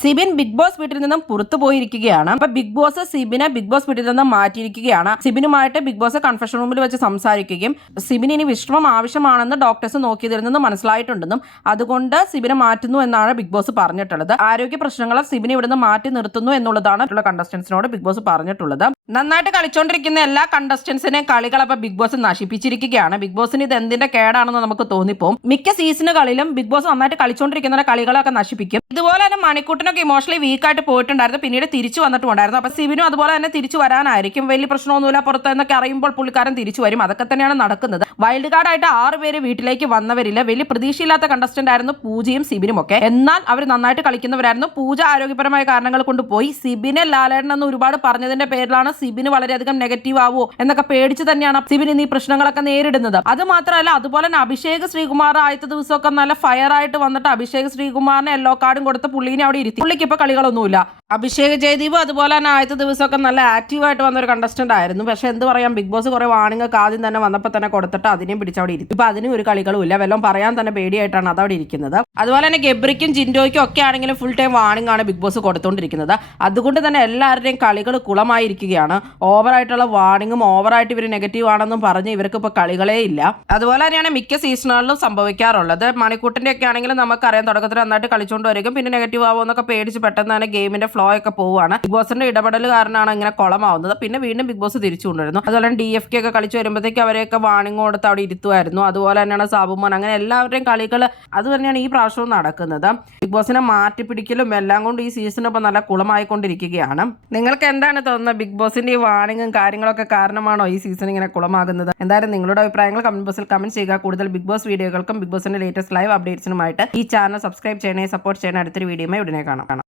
Sibin big boss വീട്ടിൽ നിന്നും പുറത്തു പോയിരിക്കുകയാണ്. അപ്പൊ ബിഗ് ബോസ് സിബിനെ ബിഗ് ബോസ് വീട്ടിൽ നിന്നും മാറ്റിയിരിക്കുകയാണ്. സിബിനുമായിട്ട് ബിഗ് ബോസ് കൺഫെഷൻ റൂമിൽ വെച്ച് സംസാരിക്കുകയും സിബിന് ഇനി വിശ്രമം ആവശ്യമാണെന്ന് ഡോക്ടേഴ്സ് നോക്കിയതിൽ നിന്ന് മനസ്സിലായിട്ടുണ്ടെന്നും അതുകൊണ്ട് സിബിനെ മാറ്റുന്നു എന്നാണ് ബിഗ് ബോസ് പറഞ്ഞിട്ടുള്ളത്. ആരോഗ്യ പ്രശ്നങ്ങൾ സിബിനെ ഇവിടുന്ന് മാറ്റി നിർത്തുന്നു എന്നുള്ളതാണ് കണ്ടസ്റ്റൻസിനോട് ബിഗ് ബോസ് പറഞ്ഞിട്ടുള്ളത്. നന്നായിട്ട് കളിച്ചോണ്ടിരിക്കുന്ന എല്ലാ കണ്ടസ്റ്റൻസിനെയും കളികൾ അപ്പൊ ബിഗ് ബോസ് നശിപ്പിച്ചിരിക്കുകയാണ്. ബിഗ് ബോസിന് ഇത് എന്തിന്റെ കേടാണെന്ന് നമുക്ക് തോന്നിപ്പോകും. മിക്ക സീസണുകളിലും ബിഗ് ബോസ് നന്നായിട്ട് കളിച്ചോണ്ടിരിക്കുന്ന കളികളൊക്കെ നശിപ്പിക്കും. ഇതുപോലെ തന്നെ മണിക്കൂട്ടിനൊക്കെ ഇമോഷണലി വീക്കായിട്ട് പോയിട്ടുണ്ടായിരുന്നു, പിന്നീട് തിരിച്ചു വന്നിട്ടുണ്ടായിരുന്നു. അപ്പൊ സിബിനും അതുപോലെ തന്നെ തിരിച്ചു വരാനായിരിക്കും. വലിയ പ്രശ്നമൊന്നുമില്ല പുറത്ത് എന്നൊക്കെ അറിയുമ്പോൾ പുള്ളിക്കാരൻ തിരിച്ചു വരും. അതൊക്കെ തന്നെയാണ് നടക്കുന്നത്. വൈൽഡ് കാർഡ് ആയിട്ട് 6 പേര് വീട്ടിലേക്ക് വന്നവരില്ല. വലിയ പ്രതീക്ഷയില്ലാത്ത കണ്ടസ്റ്റന്റ് ആയിരുന്നു പൂജയും സിബിനും ഒക്കെ. എന്നാൽ അവർ നന്നായിട്ട് കളിക്കുന്നവരായിരുന്നു. പൂജ ആരോഗ്യപരമായ കാരണങ്ങൾ കൊണ്ട് പോയി. സിബിനെ ലാലേട്ടൻ എന്ന് ഒരുപാട് പറഞ്ഞതിന്റെ പേരിലാണ് സിബിന് വളരെയധികം നെഗറ്റീവ് ആവോ എന്നൊക്കെ പേടിച്ച് തന്നെയാണ് സിബിന് ഈ പ്രശ്നങ്ങളൊക്കെ നേരിടുന്നത്. അത് മാത്രമല്ല, അതുപോലെ തന്നെ അഭിഷേക് ശ്രീകുമാർ ആദ്യത്തെ ദിവസമൊക്കെ നല്ല ഫയർ ആയിട്ട് വന്നിട്ട് അഭിഷേക് ശ്രീകുമാറിന് യെല്ലോ കാർഡും കൊടുത്ത് പുള്ളിനെ അവിടെ ഇരുത്തി. പുള്ളിക്ക് ഇപ്പൊ കളികളൊന്നുമില്ല. അഭിഷേക് ജയദീപ് അതുപോലെ തന്നെ ആദ്യത്തെ ദിവസമൊക്കെ നല്ല ആക്റ്റീവായിട്ട് വന്ന ഒരു കണ്ടസ്റ്റന്റ് ആയിരുന്നു. പക്ഷെ എന്ത് പറയാം, ബിഗ് ബോസ് കുറെ വാണിംഗ് ആദ്യം തന്നെ വന്നപ്പോൾ തന്നെ കൊടുത്തിട്ട് അതിനെയും പിടിച്ചവിടെ ഇരുത്തി. ഇപ്പൊ അതിനും ഒരു കളികളും ഇല്ല. വല്ലതും പറയാൻ തന്നെ പേടിയായിട്ടാണ് അതവിടെ ഇരിക്കുന്നത്. അതുപോലെ തന്നെ ഗബ്രിക്കും ജിൻഡോയ്ക്കും ഒക്കെ ആണെങ്കിലും ഫുൾ ടൈം വാണിംഗ് ആണ് ബിഗ് ബോസ് കൊടുത്തുകൊണ്ടിരിക്കുന്നത്. അതുകൊണ്ട് തന്നെ എല്ലാവരുടെയും കളികൾ കുളമായിരിക്കുകയാണ്. ഓവറായിട്ടുള്ള വാണിങ്ങും ഓവറായിട്ട് ഇവർ നെഗറ്റീവ് ആണെന്നും പറഞ്ഞ് ഇവർക്ക് ഇപ്പോൾ കളികളേ ഇല്ല. അതുപോലെ തന്നെയാണ് മിക്ക സീസണുകളിലും സംഭവിക്കാറുള്ളത്. മണിക്കൂട്ടിന്റെ ഒക്കെ ആണെങ്കിലും നമുക്കറിയാം, തുടക്കത്തിൽ നന്നായിട്ട് കളിച്ചുകൊണ്ട് വരികയും പിന്നെ നെഗറ്റീവ് ആവുമെന്നൊക്കെ പേടിച്ച് പെട്ടെന്ന് തന്നെ ഗെയിമിന്റെ ഫ്ലോ ഒക്കെ പോവുകയാണ്. ബിഗ് ബോസിന്റെ ഇടപെടൽ കാരണമാണ് ഇങ്ങനെ കുളമാവുന്നത്. പിന്നെ വീണ്ടും ബിഗ് ബോസ് തിരിച്ചു കൊണ്ടുവരുന്നു. അതുപോലെ തന്നെ DFK ഒക്കെ കളിച്ചു വരുമ്പോഴത്തേക്ക് അവരെയൊക്കെ വാണിംഗ് കൊടുത്ത് അവിടെ ഇരുത്തുമായിരുന്നു. അതുപോലെ തന്നെയാണ് സാബുമോൻ. അങ്ങനെ എല്ലാവരുടെയും കളികൾ അത് തന്നെയാണ് ഈ പ്രാവശ്യവും നടക്കുന്നത്. ബിഗ് ബോസിനെ മാറ്റിപ്പിടിക്കലും എല്ലാം കൊണ്ട് ഈ സീസൺ ഇപ്പം നല്ല കുളമായിക്കൊണ്ടിരിക്കുകയാണ്. നിങ്ങൾക്ക് എന്താണ് തോന്നുന്നത്? ബിഗ് ബോസിന്റെ ഈ വാണിങ്ങും കാര്യങ്ങളൊക്കെ കാരണമാണോ ഈ സീസൺ ഇങ്ങനെ കുളമാകുന്നത്? എന്തായാലും നിങ്ങളുടെ അഭിപ്രായങ്ങൾ കമന്റ് ബോക്സിൽ കമന്റ് ചെയ്യുക. കൂടുതൽ ബിഗ് ബോസ് വീഡിയോകൾക്കും ബിഗ് ബോസിന്റെ ലേറ്റസ്റ്റ് ലൈവ് അപ്ഡേറ്റ്സിനുമായിട്ട് ഈ ചാനൽ സബ്സ്ക്രൈബ് ചെയ്യണേ, സപ്പോർട്ട് ചെയ്യണേ. അടുത്തൊരു വീഡിയോയുമായി ഉടനെ കാണാം.